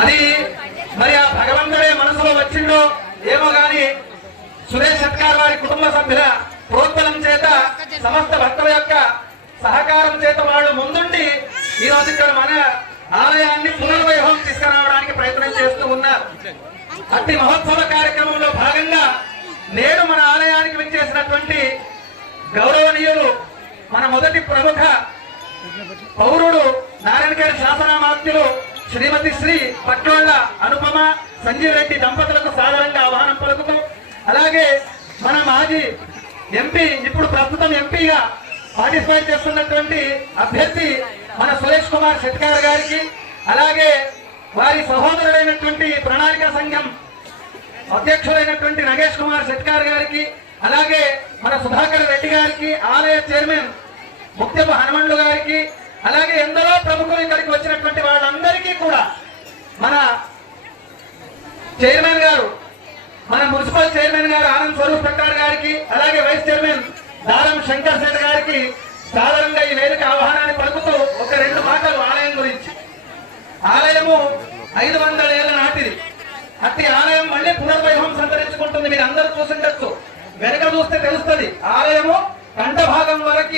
అది మరి ఆ భగవంతుడే మనసులో వచ్చిండో ఏమో గాని సురేష్ సత్కార్ వారి కుటుంబ సభ్యుల ప్రోత్బలం చేత సమస్త భక్తుల యొక్క సహకారం చేత వాళ్ళు ముందుండి ఈ రోజు ఇక్కడ మన ఆలయాన్ని పునర్వైభవం తీసుకురావడానికి ప్రయత్నం చేస్తూ ఉన్నారు. అతి మహోత్సవ కార్యక్రమంలో భాగంగా నేడు మన ఆలయానికి విచ్చేసినటువంటి గౌరవనీయులు మన మొదటి ప్రముఖ పౌరుడు నారాయణగారి శాసనామాత్యులు శ్రీమతి శ్రీ పట్టోళ్ళ అనుపమ సంజీవ్ రెడ్డి దంపతులకు సాధారణంగా ఆహ్వానం పలుకుతూ అలాగే మన మాజీ ఎంపీ ఇప్పుడు ప్రస్తుతం ఎంపీగా పార్టిసిపేట్ చేస్తున్నటువంటి అభ్యర్థి మన సురేష్ కుమార్ షెట్కార్ గారికి అలాగే వారి సహోదరుడైనటువంటి ప్రణాళిక సంఘం అధ్యక్షుడైనటువంటి నగేష్ కుమార్ షెట్కార్ గారికి అలాగే మన సుధాకర్ రెడ్డి గారికి ఆలయ చైర్మన్ ముక్తపు హనుమండు గారికి అలాగే ఎందరో ప్రముఖులు ఇక్కడికి వచ్చినటువంటి వాళ్ళందరికీ కూడా మన చైర్మన్ గారు మన మున్సిపల్ చైర్మన్ గారు ఆనంద్ స్వరూప్ పెట్టార్ గారికి అలాగే వైస్ చైర్మన్ దారం శంకర్ శెట్ గారికి సాధారణంగా ఈ వేదిక ఆహ్వానాన్ని పలుకుతూ ఒక రెండు మాటలు ఆలయం గురించి. ఆలయము ఐదు వందల ఏళ్ళ నాటిది. అట్టి ఆలయం మళ్ళీ పునర్వైభవం సంతరించుకుంటుంది. మీరు అందరూ చూసిండొచ్చు. వెనక చూస్తే తెలుస్తుంది. ఆలయము కంఠ భాగం వరకు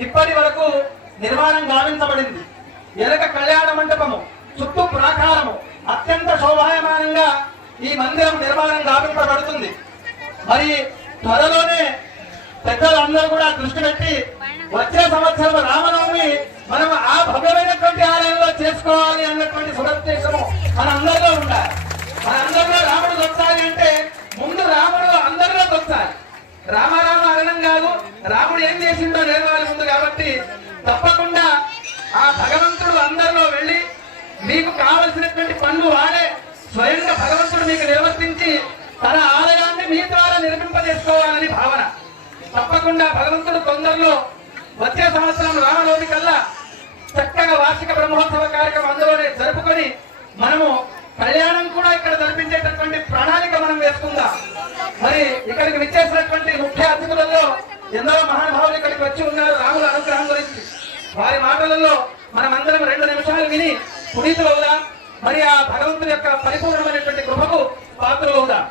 ఇప్పటి వరకు నిర్మాణం గావించబడింది. ఎనక కళ్యాణ మండపము చుట్టూ ప్రాకారము. అత్యంత శోభాయమానంగా ఈ మందిరం నిర్మాణం గావింపబడుతుంది. మరి త్వరలోనే పెద్దలందరూ కూడా దృష్టి పెట్టి వచ్చే సంవత్సరం రామనవమి మనం ఆ భవ్యమైనటువంటి ఆలయంలో చేసుకోవాలి అన్నటువంటి సురక్షము మనందరిలో ఉండాలి. మనందరిలో రాముడు దొచ్చాలి అంటే ముందు రాముడు అందరిలో దొచ్చాలి రామారామ అనడం కాదు రాముడు ఏం చేసిండో నేర్వాలి ముందు కాబట్టి తప్పకుండా ఆ భగవంతుడు అందరిలో వెళ్ళి మీకు కావలసినటువంటి పనులు వాడే స్వయంగా భగవంతుడు మీకు నిర్వర్తించి తన ఆలయాన్ని మీ ద్వారా నిర్మింపజేసుకోవాలని భావన. తప్పకుండా భగవంతుడు తొందరలో వచ్చే సంవత్సరం రామనవమి కల్లా చక్కగా వార్షిక బ్రహ్మోత్సవ కార్యక్రమం అందులోనే జరుపుకొని మనము కళ్యాణం కూడా ఇక్కడ జరిపించేటటువంటి ప్రణాళిక మనం వేసుకుందాం. మరి ఇక్కడికి విచ్చేసినటువంటి ముఖ్య అతిథులలో ఎందరో మహానుభావులు ఇక్కడికి వచ్చి ఉన్నారు. రాముల అనుగ్రహం వారి మాటలలో మనమందరం రెండు నిమిషాలు విని పునీతులవుదా. మరి ఆ భగవంతుని యొక్క పరిపూర్ణమైనటువంటి కృపకు పాత్రలవుదాం.